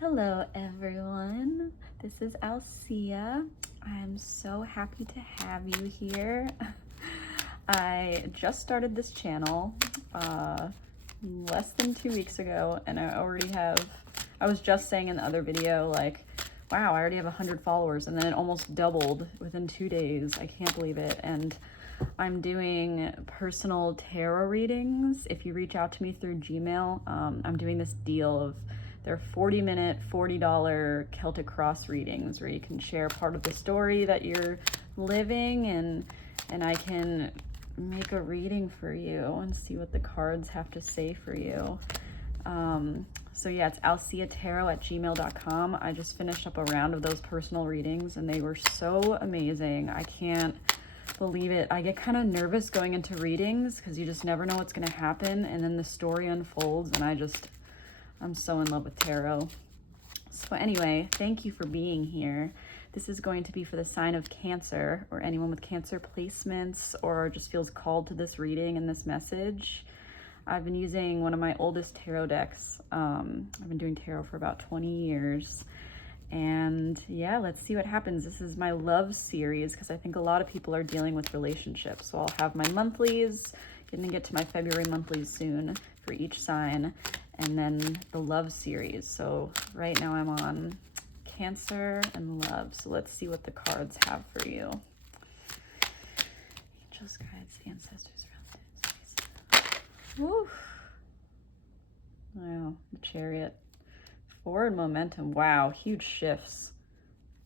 Hello everyone, this is Alsea. I'm so happy to have you here. I just started this channel less than 2 weeks ago, and I was just saying in the other video, like, wow, I already have 100 followers, and then it almost doubled within 2 days. I can't believe it. And I'm doing personal tarot readings. If you reach out to me through Gmail, I'm doing this deal of they're 40-minute, $40 Celtic Cross readings where you can share part of the story that you're living, and I can make a reading for you and see what the cards have to say for you. So yeah, it's alseatarot@gmail.com. I just finished up a round of those personal readings and they were so amazing. I can't believe it. I get kind of nervous going into readings because you just never know what's going to happen, and then the story unfolds, and I'm so in love with tarot. So anyway, thank you for being here. This is going to be for the sign of Cancer, or anyone with Cancer placements or just feels called to this reading and this message. I've been using one of my oldest tarot decks. I've been doing tarot for about 20 years. And yeah, let's see what happens. This is my love series because I think a lot of people are dealing with relationships. So I'll have my monthlies, gonna get to my February monthlies soon for each sign, and then the love series. So right now I'm on Cancer and love. So let's see what the cards have for you. Angels, guides, ancestors, relatives. Woo. Wow, the chariot. Forward momentum. Wow, huge shifts.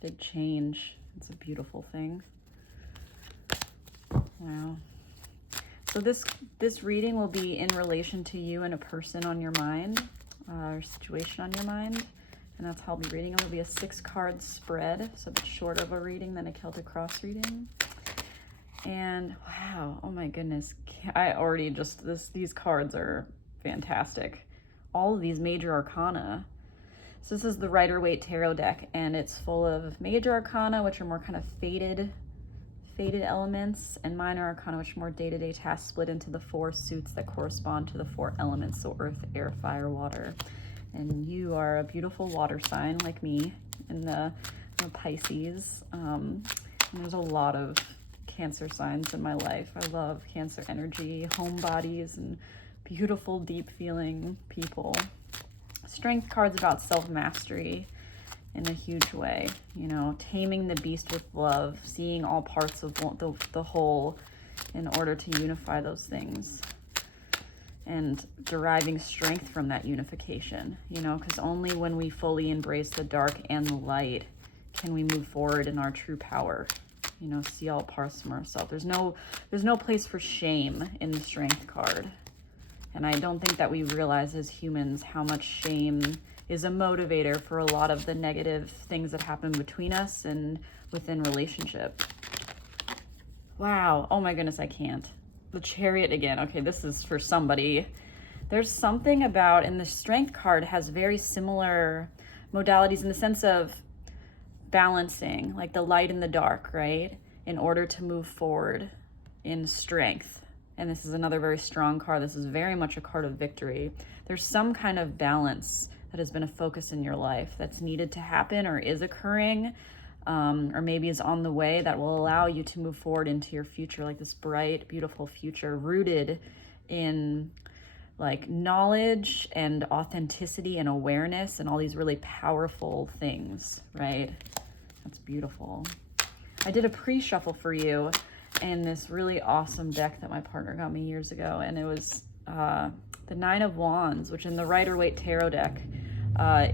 Big change. It's a beautiful thing. Wow. So this reading will be in relation to you and a person on your mind, or situation on your mind. And that's how I'll be reading. It'll be a 6-card spread, so a bit shorter of a reading than a Celtic Cross reading. And wow, oh my goodness. These cards are fantastic. All of these major arcana. So this is the Rider-Waite Tarot deck, and it's full of major arcana, which are more kind of faded elements, and minor arcana, which are more day-to-day tasks, split into the 4 suits that correspond to the 4 elements, so earth, air, fire, water. And you are a beautiful water sign like me, in the Pisces. And there's a lot of Cancer signs in my life. I love Cancer energy, home bodies, and beautiful, deep feeling people. Strength card's about self-mastery in a huge way, you know, taming the beast with love, seeing all parts of the whole in order to unify those things, and deriving strength from that unification, you know, because only when we fully embrace the dark and the light can we move forward in our true power, you know, see all parts of ourselves. There's no place for shame in the Strength card. And I don't think that we realize as humans how much shame is a motivator for a lot of the negative things that happen between us and within relationship. Wow, oh my goodness, I can't. The Chariot again. Okay, this is for somebody. There's something about, and the Strength card has very similar modalities in the sense of balancing, like the light and the dark, right? In order to move forward in strength. And this is another very strong card. This is very much a card of victory. There's some kind of balance that has been a focus in your life that's needed to happen or is occurring, or maybe is on the way, that will allow you to move forward into your future, like this bright, beautiful future rooted in like knowledge and authenticity and awareness and all these really powerful things, right? That's beautiful. I did a pre-shuffle for you in this really awesome deck that my partner got me years ago, and it was the 9 of Wands, which in the Rider-Waite Tarot deck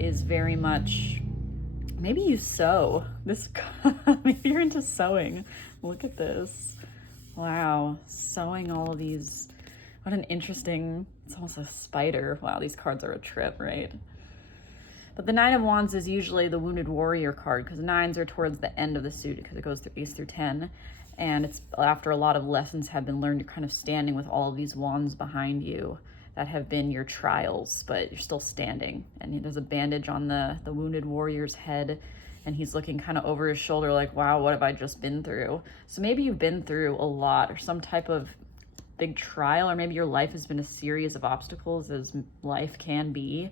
is very much, maybe you sew this. Maybe you're into sewing. Look at this. Wow, sewing all of these. What an interesting, it's almost a spider. Wow, these cards are a trip, right? But the 9 of Wands is usually the Wounded Warrior card, because 9s are towards the end of the suit because it goes through Ace through 10. And it's after a lot of lessons have been learned, you're kind of standing with all of these wands behind you that have been your trials, but you're still standing. And there's a bandage on the wounded warrior's head, and he's looking kind of over his shoulder like, wow, what have I just been through? So maybe you've been through a lot, or some type of big trial, or maybe your life has been a series of obstacles, as life can be.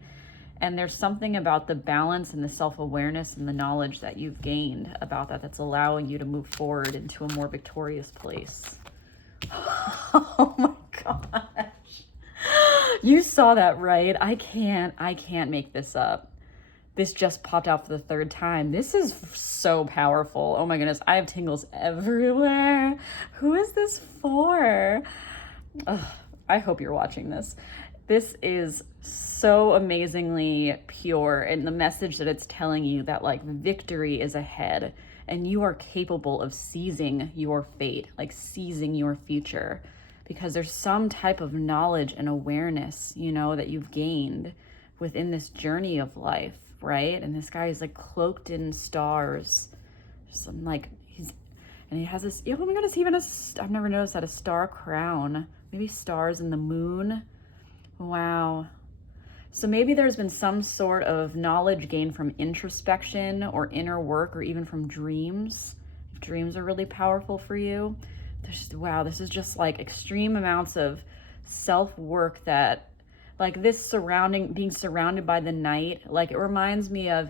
And there's something about the balance and the self-awareness and the knowledge that you've gained about that that's allowing you to move forward into a more victorious place. Oh my gosh. You saw that, right? I can't make this up. This just popped out for the third time. This is so powerful. Oh my goodness, I have tingles everywhere. Who is this for? Ugh, I hope you're watching this. This is so amazingly pure, and the message that it's telling you that like victory is ahead and you are capable of seizing your fate, like seizing your future, because there's some type of knowledge and awareness, you know, that you've gained within this journey of life, right? And this guy is like cloaked in stars. Some like and he has this, oh my goodness, even I've never noticed that, a star crown, maybe stars in the moon. Wow. So maybe there's been some sort of knowledge gained from introspection or inner work, or even from dreams. If dreams are really powerful for you, wow, this is just like extreme amounts of self-work that, like this being surrounded by the night, like it reminds me of,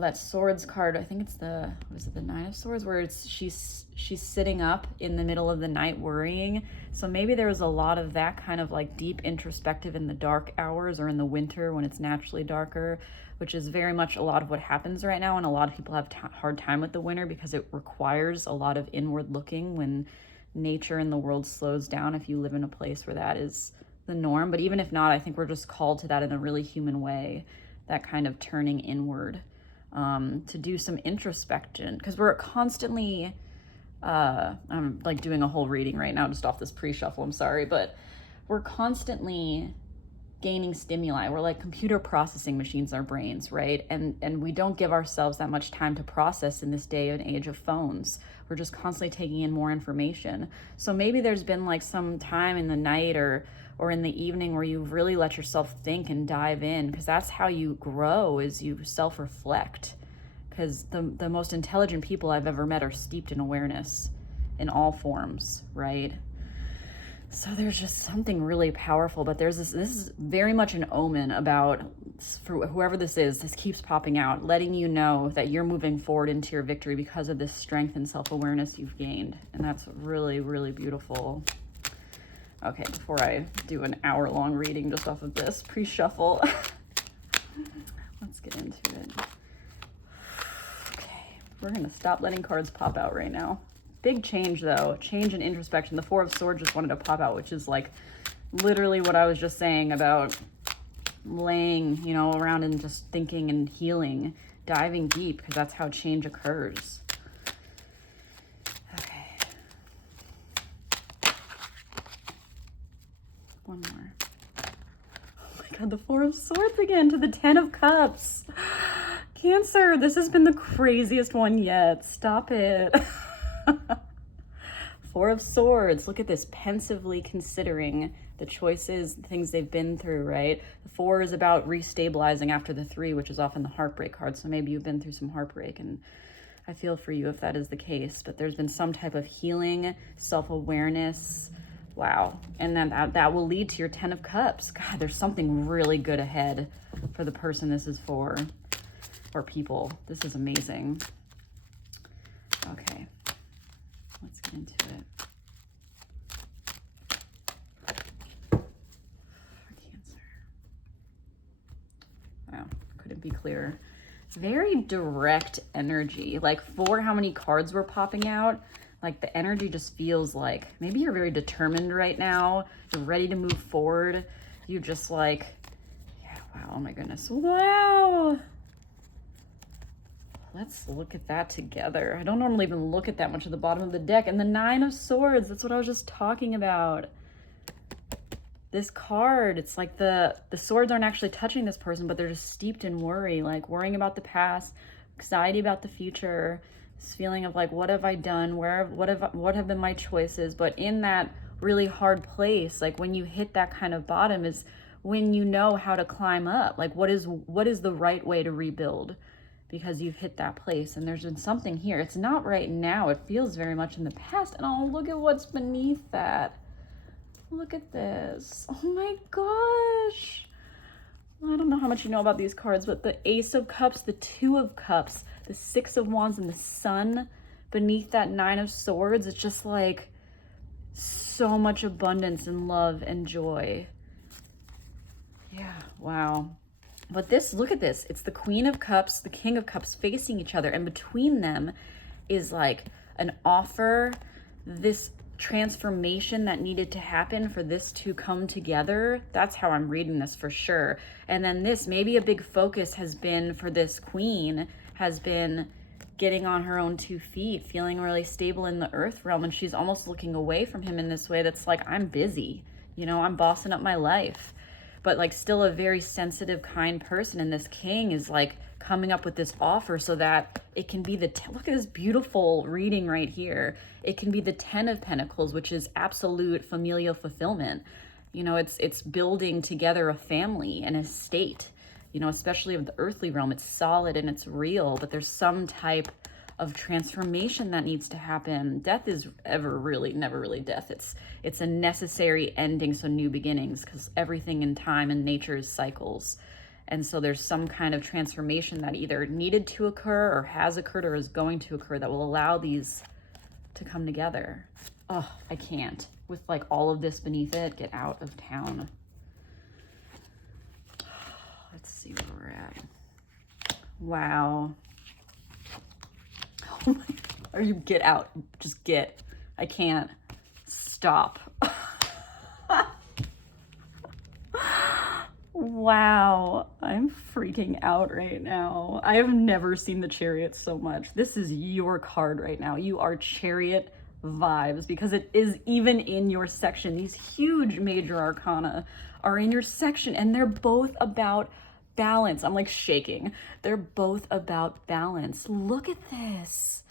that swords card. I think it's the Nine of Swords, where she's sitting up in the middle of the night worrying. So maybe there was a lot of that kind of like deep introspective in the dark hours, or in the winter when it's naturally darker, which is very much a lot of what happens right now. And a lot of people have hard time with the winter because it requires a lot of inward looking when nature and the world slows down, if you live in a place where that is the norm. But even if not, I think we're just called to that in a really human way, that kind of turning inward. To do some introspection, because we're constantly, I'm like doing a whole reading right now just off this pre-shuffle, I'm sorry, but we're constantly gaining stimuli. We're like computer processing machines, our brains, right? And we don't give ourselves that much time to process in this day and age of phones. We're just constantly taking in more information. So maybe there's been like some time in the night or in the evening where you've really let yourself think and dive in, because that's how you grow, is you self-reflect. Because the most intelligent people I've ever met are steeped in awareness in all forms, right? So there's just something really powerful, but this is very much an omen about, for whoever this is, this keeps popping out, letting you know that you're moving forward into your victory because of this strength and self-awareness you've gained. And that's really, really beautiful. Okay, before I do an hour-long reading just off of this pre-shuffle, let's get into it. Okay, we're gonna stop letting cards pop out right now. Big change though, change in introspection. The Four of Swords just wanted to pop out, which is like literally what I was just saying about laying, around and just thinking and healing, diving deep, because that's how change occurs. One more. Oh my God, the Four of Swords again to the Ten of Cups. Cancer, this has been the craziest one yet. Stop it. Four of Swords, look at this, pensively considering the choices, the things they've been through, right? The Four is about restabilizing after the Three, which is often the heartbreak card. So maybe you've been through some heartbreak, and I feel for you if that is the case. But there's been some type of healing, self-awareness. Wow. And then that will lead to your Ten of Cups. God, there's something really good ahead for the person this is for, or people. This is amazing. Okay, let's get into it. For Cancer. Wow, couldn't be clearer. Very direct energy. Like, for how many cards were popping out, like the energy just feels like maybe you're very determined right now. You're ready to move forward. You just like, yeah, wow, oh my goodness. Wow. Let's look at that together. I don't normally even look at that much at the bottom of the deck. And the Nine of Swords, that's what I was just talking about. This card, it's like the swords aren't actually touching this person, but they're just steeped in worry, like worrying about the past, anxiety about the future, this feeling of like, what have I done? What have been my choices? But in that really hard place, like when you hit that kind of bottom is when you know how to climb up. Like what is the right way to rebuild? Because you've hit that place, and there's been something here. It's not right now. It feels very much in the past. And oh, look at what's beneath that. Look at this. Oh my gosh. I don't know how much you know about these cards, but the Ace of Cups, the Two of Cups, the Six of Wands, and the Sun beneath that Nine of Swords, it's just like so much abundance and love and joy. Yeah, wow. But this, look at this. It's the Queen of Cups, the King of Cups facing each other. And between them is like an offer, this transformation that needed to happen for this to come together. That's how I'm reading this for sure. And then this, maybe a big focus has been for this queen, has been getting on her own 2 feet, feeling really stable in the earth realm. And she's almost looking away from him in this way that's like, I'm busy, you know, I'm bossing up my life. But like still a very sensitive, kind person. And this king is like coming up with this offer so that it can be look at this beautiful reading right here. It can be the 10 of Pentacles, which is absolute familial fulfillment. You know, it's building together a family and a state, you know, especially of the earthly realm. It's solid and it's real, but there's some type of transformation that needs to happen. Death is never really death. It's a necessary ending, so new beginnings, because everything in time and nature is cycles. And so there's some kind of transformation that either needed to occur or has occurred or is going to occur that will allow these to come together. Oh, I can't. With like all of this beneath it, get out of town. Let's see where we're at. Wow. Oh my, or you get out, just get. I can't stop. Wow, I'm freaking out right now. I have never seen the Chariot so much. This is your card right now. You are Chariot vibes because it is even in your section. These huge major arcana are in your section and they're both about balance. I'm like shaking. They're both about balance. Look at this.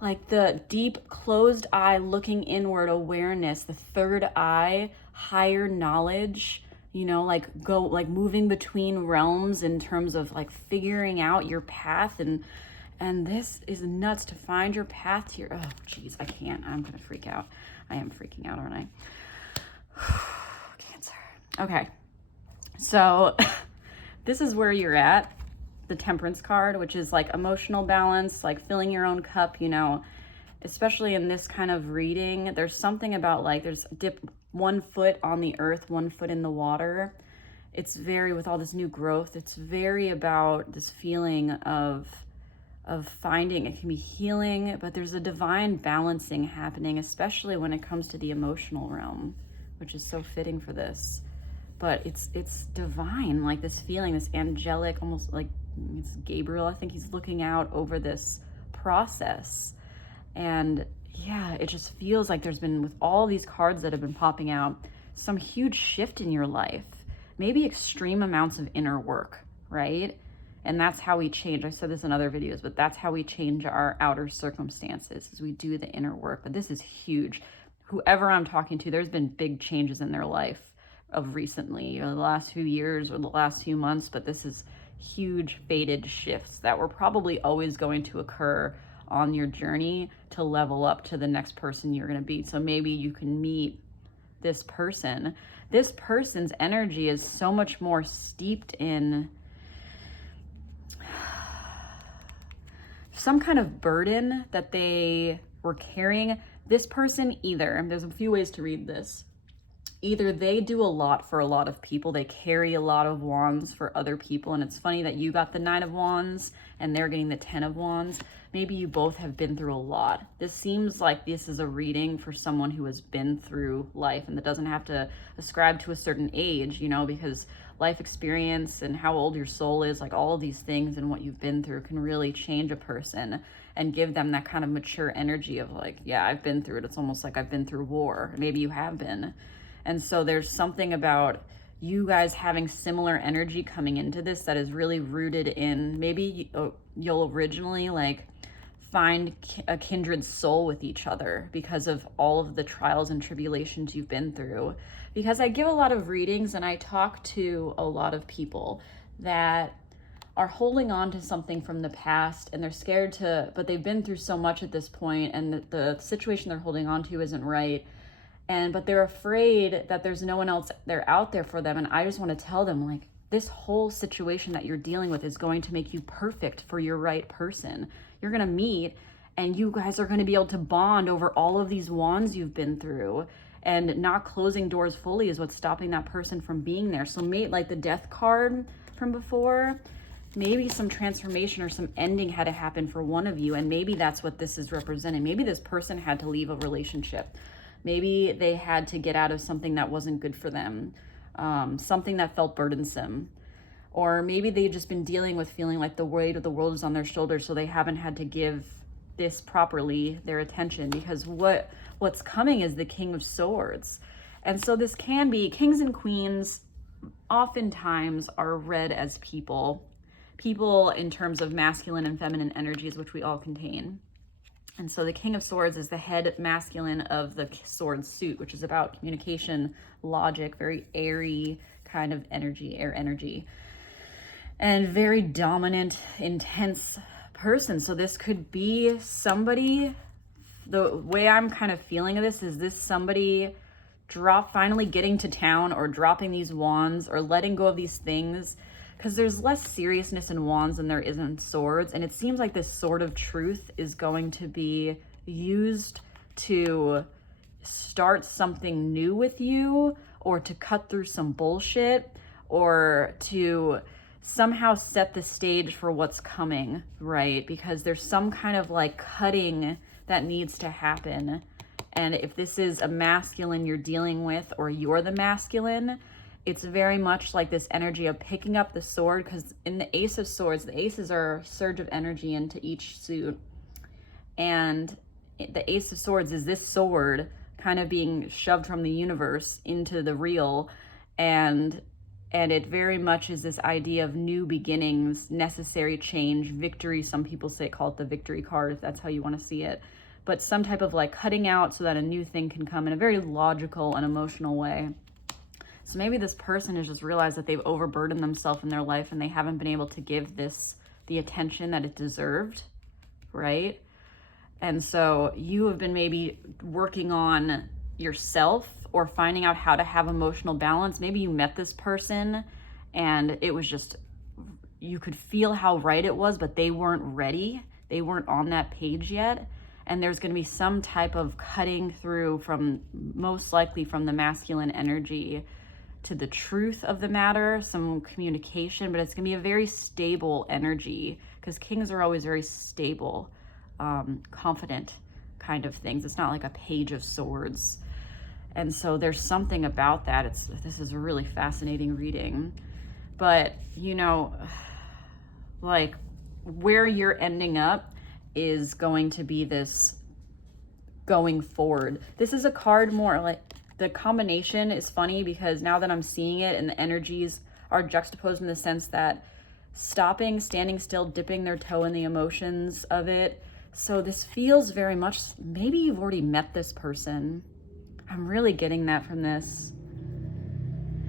Like the deep closed eye looking inward awareness, the third eye, higher knowledge, you know, like moving between realms in terms of like figuring out your path. And this is nuts to find your path to your, oh geez, I can't, I'm gonna freak out. I am freaking out, aren't I? Cancer. Okay, so this is where you're at. The Temperance card, which is like emotional balance, like filling your own cup, you know, especially in this kind of reading, there's something about like, there's dip 1 foot on the earth, 1 foot in the water. It's very, with all this new growth, it's very about this feeling of finding, it can be healing, but there's a divine balancing happening, especially when it comes to the emotional realm, which is so fitting for this. But it's divine, like this feeling, this angelic, almost like it's Gabriel. I think he's looking out over this process. And yeah, it just feels like there's been, with all these cards that have been popping out, some huge shift in your life, maybe extreme amounts of inner work, right? And that's how we change. I said this in other videos, but that's how we change our outer circumstances, is we do the inner work. But this is huge. Whoever I'm talking to, there's been big changes in their life of recently, you know, the last few years or the last few months, but this is huge fated shifts that were probably always going to occur on your journey to level up to the next person you're going to be. So maybe you can meet this person. This person's energy is so much more steeped in some kind of burden that they were carrying. This person, either, there's a few ways to read this. Either they do a lot for a lot of people, they carry a lot of wands for other people, and it's funny that you got the 9 of Wands and they're getting the 10 of Wands. Maybe you both have been through a lot. This seems like this is a reading for someone who has been through life, and that doesn't have to ascribe to a certain age, you know, because life experience and how old your soul is, like all of these things and what you've been through can really change a person and give them that kind of mature energy of like, yeah, I've been through it. It's almost like I've been through war. Maybe you have been. And so there's something about you guys having similar energy coming into this that is really rooted in, maybe you'll originally like find a kindred soul with each other because of all of the trials and tribulations you've been through. Because I give a lot of readings and I talk to a lot of people that are holding on to something from the past and they're scared to, but they've been through so much at this point and the situation they're holding on to isn't right. But they're afraid that there's no one else there out there for them. And I just want to tell them, like, this whole situation that you're dealing with is going to make you perfect for your right person. You're going to meet and you guys are going to be able to bond over all of these wands you've been through, and not closing doors fully is what's stopping that person from being there. So maybe like the death card from before, maybe some transformation or some ending had to happen for one of you, and maybe that's what this is representing. Maybe this person had to leave a relationship. Maybe they had to get out of something that wasn't good for them, something that felt burdensome. Or maybe they've just been dealing with feeling like the weight of the world is on their shoulders, so they haven't had to give this properly their attention, because what's coming is the King of Swords. And so this can be, kings and queens oftentimes are read as people in terms of masculine and feminine energies, which we all contain. And so the King of Swords is the head masculine of the sword suit, which is about communication, logic, very airy kind of energy, air energy, and very dominant, intense person. So this could be somebody, the way I'm kind of feeling of this is this somebody finally getting to town, or dropping these wands, or letting go of these things, because there's less seriousness in wands than there is in swords. And it seems like this sword of truth is going to be used to start something new with you, or to cut through some bullshit, or to somehow set the stage for what's coming, right? Because there's some kind of like cutting that needs to happen. And if this is a masculine you're dealing with, or you're the masculine, it's very much like this energy of picking up the sword, because in the Ace of Swords, the aces are a surge of energy into each suit. And the Ace of Swords is this sword kind of being shoved from the universe into the real. And it very much is this idea of new beginnings, necessary change, victory. Some people call it the victory card, if that's how you want to see it. But some type of like cutting out so that a new thing can come in a very logical and emotional way. So maybe this person has just realized that they've overburdened themselves in their life, and they haven't been able to give this the attention that it deserved, right? And so you have been maybe working on yourself, or finding out how to have emotional balance. Maybe you met this person and it was just, you could feel how right it was, but they weren't ready. They weren't on that page yet. And there's going to be some type of cutting through from, most likely from the masculine energy to the truth of the matter, some communication, but it's going to be a very stable energy, because kings are always very stable, confident kind of things. It's not like a Page of Swords. And so there's something about that. This is a really fascinating reading. But, you know, like where you're ending up is going to be this going forward. This is a card more like, the combination is funny because now that I'm seeing it and the energies are juxtaposed in the sense that stopping, standing still, dipping their toe in the emotions of it. So this feels very much, maybe you've already met this person. I'm really getting that from this.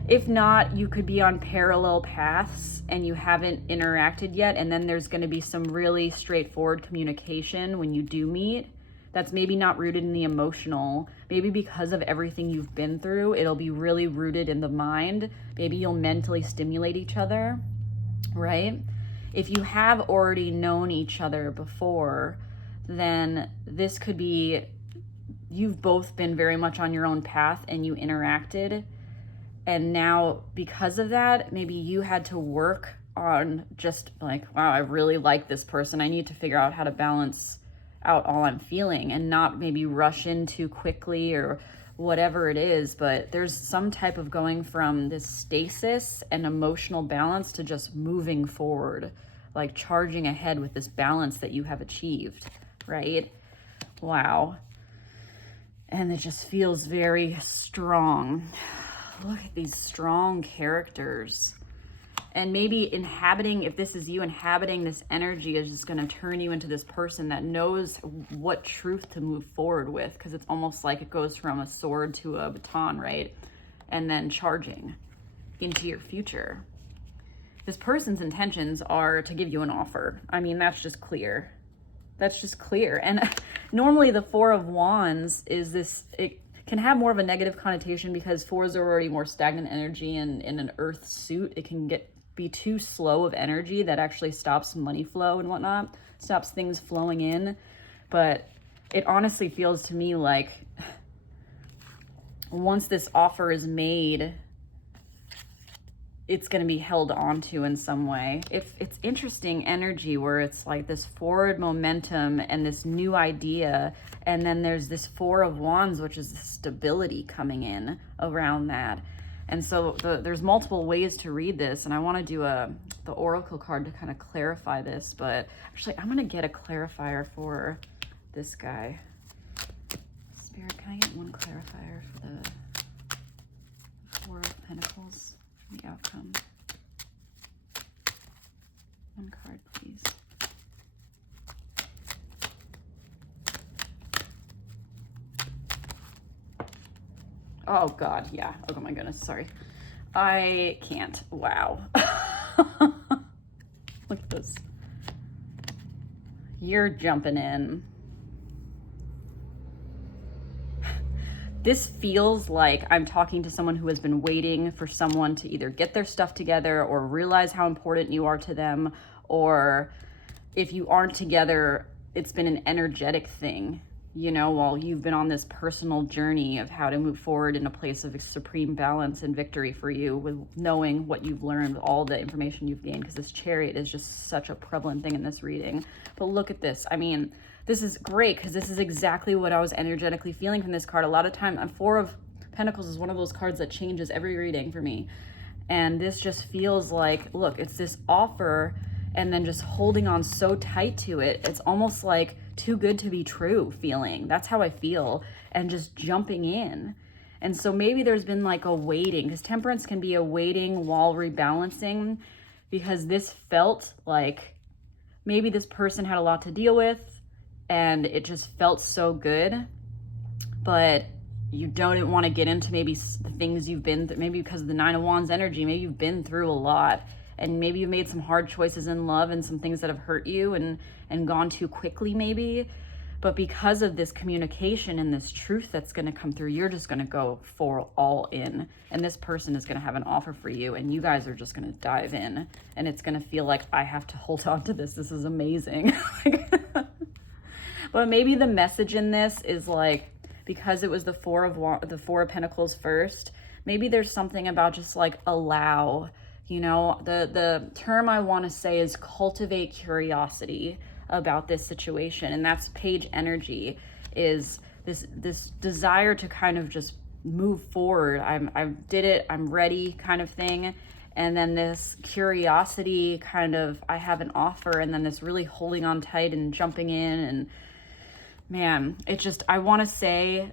If not, you could be on parallel paths and you haven't interacted yet, and then there's going to be some really straightforward communication when you do meet that's maybe not rooted in the emotional. Maybe because of everything you've been through, it'll be really rooted in the mind. Maybe you'll mentally stimulate each other, right? If you have already known each other before, then this could be, you've both been very much on your own path and you interacted. And now because of that, maybe you had to work on just like, wow, I really like this person. I need to figure out how to balance out all I'm feeling and not maybe rush in too quickly or whatever it is. But there's some type of going from this stasis and emotional balance to just moving forward, like charging ahead with this balance that you have achieved, right? Wow. And it just feels very strong. Look at these strong characters. And maybe inhabiting, if this is you, inhabiting this energy is just going to turn you into this person that knows what truth to move forward with, because it's almost like it goes from a sword to a baton, right? And then charging into your future. This person's intentions are to give you an offer. I mean, that's just clear. That's just clear. And normally the Four of Wands is this, it can have more of a negative connotation because 4s are already more stagnant energy, and in an earth suit, it can be too slow of energy that actually stops money flow and whatnot, stops things flowing in. But it honestly feels to me like once this offer is made, it's going to be held onto in some way. It's interesting energy where it's like this forward momentum and this new idea, and then there's this 4 of Wands, which is the stability coming in around that. And so there's multiple ways to read this, and I want to do the oracle card to kind of clarify this, but actually I'm going to get a clarifier for this guy. Spirit, can I get one clarifier for the 4 of Pentacles? The outcome. One card, please. Oh God, yeah. Oh my goodness, sorry. I can't. Wow. Look at this. You're jumping in. This feels like I'm talking to someone who has been waiting for someone to either get their stuff together or realize how important you are to them, or if you aren't together, it's been an energetic thing, you know, while you've been on this personal journey of how to move forward in a place of supreme balance and victory for you, with knowing what you've learned, all the information you've gained, because this chariot is just such a prevalent thing in this reading. But look at this. I mean, this is great because this is exactly what I was energetically feeling from this card. A lot of time, 4 of Pentacles is one of those cards that changes every reading for me. And this just feels like, look, it's this offer and then just holding on so tight to it. It's almost like too good to be true feeling. That's how I feel. And just jumping in. And so maybe there's been like a waiting, because Temperance can be a waiting while rebalancing, because this felt like maybe this person had a lot to deal with, and it just felt so good, but you don't want to get into maybe the things you've been through, maybe because of the 9 of Wands energy, maybe you've been through a lot, and maybe you've made some hard choices in love and some things that have hurt you and gone too quickly maybe, but because of this communication and this truth that's going to come through, you're just going to go for all in, and this person is going to have an offer for you, and you guys are just going to dive in, and it's going to feel like, I have to hold on to this. This is amazing. But maybe the message in this is like, because it was the 4 of Pentacles first, maybe there's something about just like allow, you know, the term I want to say is cultivate curiosity about this situation. And that's page energy, is this desire to kind of just move forward. I did it, I'm ready kind of thing. And then this curiosity kind of, I have an offer, and then this really holding on tight and jumping in. And man, it just, I want to say,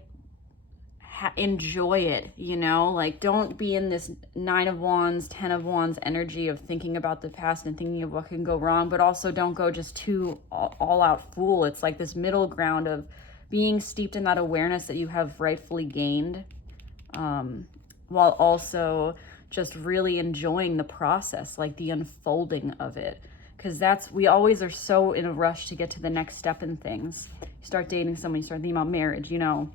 enjoy it, you know, like don't be in this 9 of Wands, 10 of Wands energy of thinking about the past and thinking of what can go wrong, but also don't go just too all out fool. It's like this middle ground of being steeped in that awareness that you have rightfully gained, while also just really enjoying the process, like the unfolding of it. Because we always are so in a rush to get to the next step in things. You start dating someone, you start thinking about marriage, you know,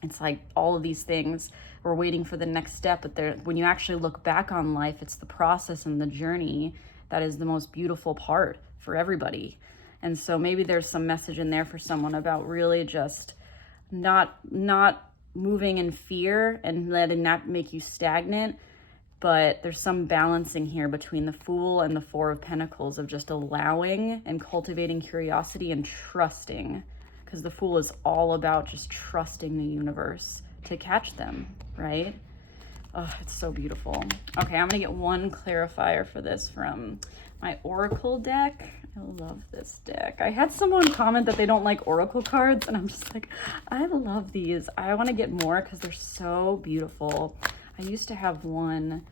it's like all of these things, we're waiting for the next step, but when you actually look back on life, it's the process and the journey that is the most beautiful part for everybody. And so maybe there's some message in there for someone about really just not moving in fear and letting that make you stagnant, but there's some balancing here between the Fool and the 4 of Pentacles of just allowing and cultivating curiosity and trusting, because the Fool is all about just trusting the universe to catch them, right? Oh, it's so beautiful. Okay, I'm gonna get one clarifier for this from my Oracle deck. I love this deck. I had someone comment that they don't like Oracle cards, and I'm just like, I love these. I want to get more because they're so beautiful. I used to have one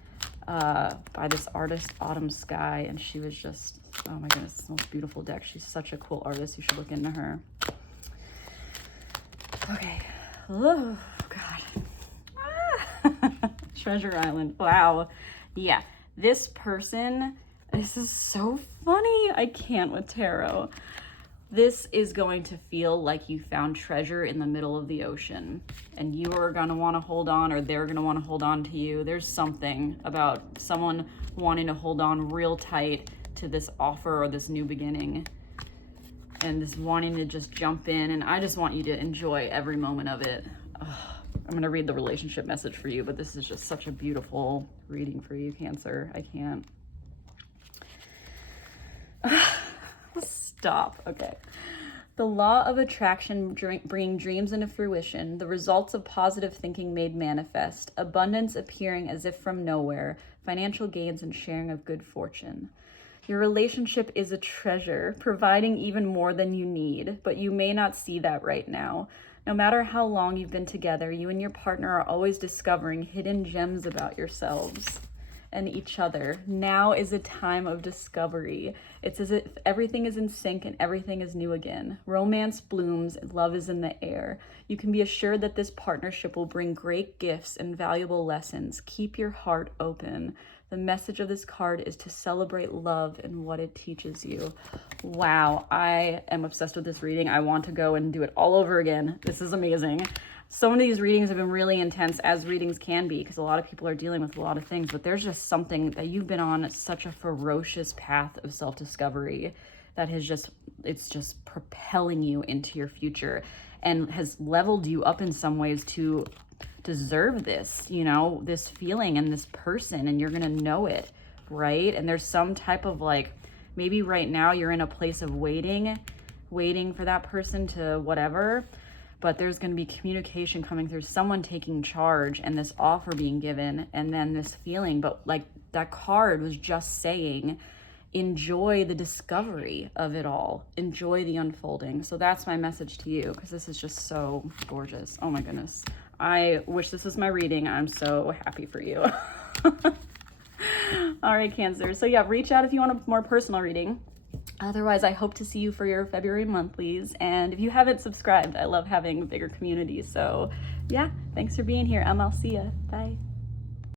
by this artist, Autumn Sky, and she was just, oh my goodness, it's the most beautiful deck. She's such a cool artist. You should look into her. Okay. Oh, God. Treasure Island. Wow. Yeah. This person, this is so funny. I can't with tarot. This is going to feel like you found treasure in the middle of the ocean, and you are going to want to hold on, or they're going to want to hold on to you. There's something about someone wanting to hold on real tight to this offer or this new beginning, and this wanting to just jump in. And I just want you to enjoy every moment of it. Ugh. I'm going to read the relationship message for you, but this is just such a beautiful reading for you, Cancer. I can't. Stop. Okay. The law of attraction bringing dreams into fruition, the results of positive thinking made manifest, abundance appearing as if from nowhere, financial gains and sharing of good fortune. Your relationship is a treasure, providing even more than you need, but you may not see that right now. No matter how long you've been together, you and your partner are always discovering hidden gems about yourselves and each other. Now is a time of discovery. It's as if everything is in sync and everything is new again. Romance blooms, love is in the air. You can be assured that this partnership will bring great gifts and valuable lessons. Keep your heart open. The message of this card is to celebrate love and what it teaches you. Wow, I am obsessed with this reading. I want to go and do it all over again. This is amazing. Some of these readings have been really intense, as readings can be, because a lot of people are dealing with a lot of things, but there's just something that you've been on such a ferocious path of self-discovery that has just, it's just propelling you into your future and has leveled you up in some ways to deserve this, you know, this feeling and this person, and you're gonna know it, right? And there's some type of like, maybe right now you're in a place of waiting for that person to whatever, but there's going to be communication coming through, someone taking charge and this offer being given, and then this feeling. But like that card was just saying, enjoy the discovery of it all, enjoy the unfolding. So that's my message to you, because this is just so gorgeous. Oh my goodness, I wish this was my reading. I'm so happy for you. All right, Cancer, so yeah, reach out if you want a more personal reading. Otherwise, I hope to see you for your February monthlies. And if you haven't subscribed, I love having a bigger community. So yeah, thanks for being here. I'm Alsea. Bye.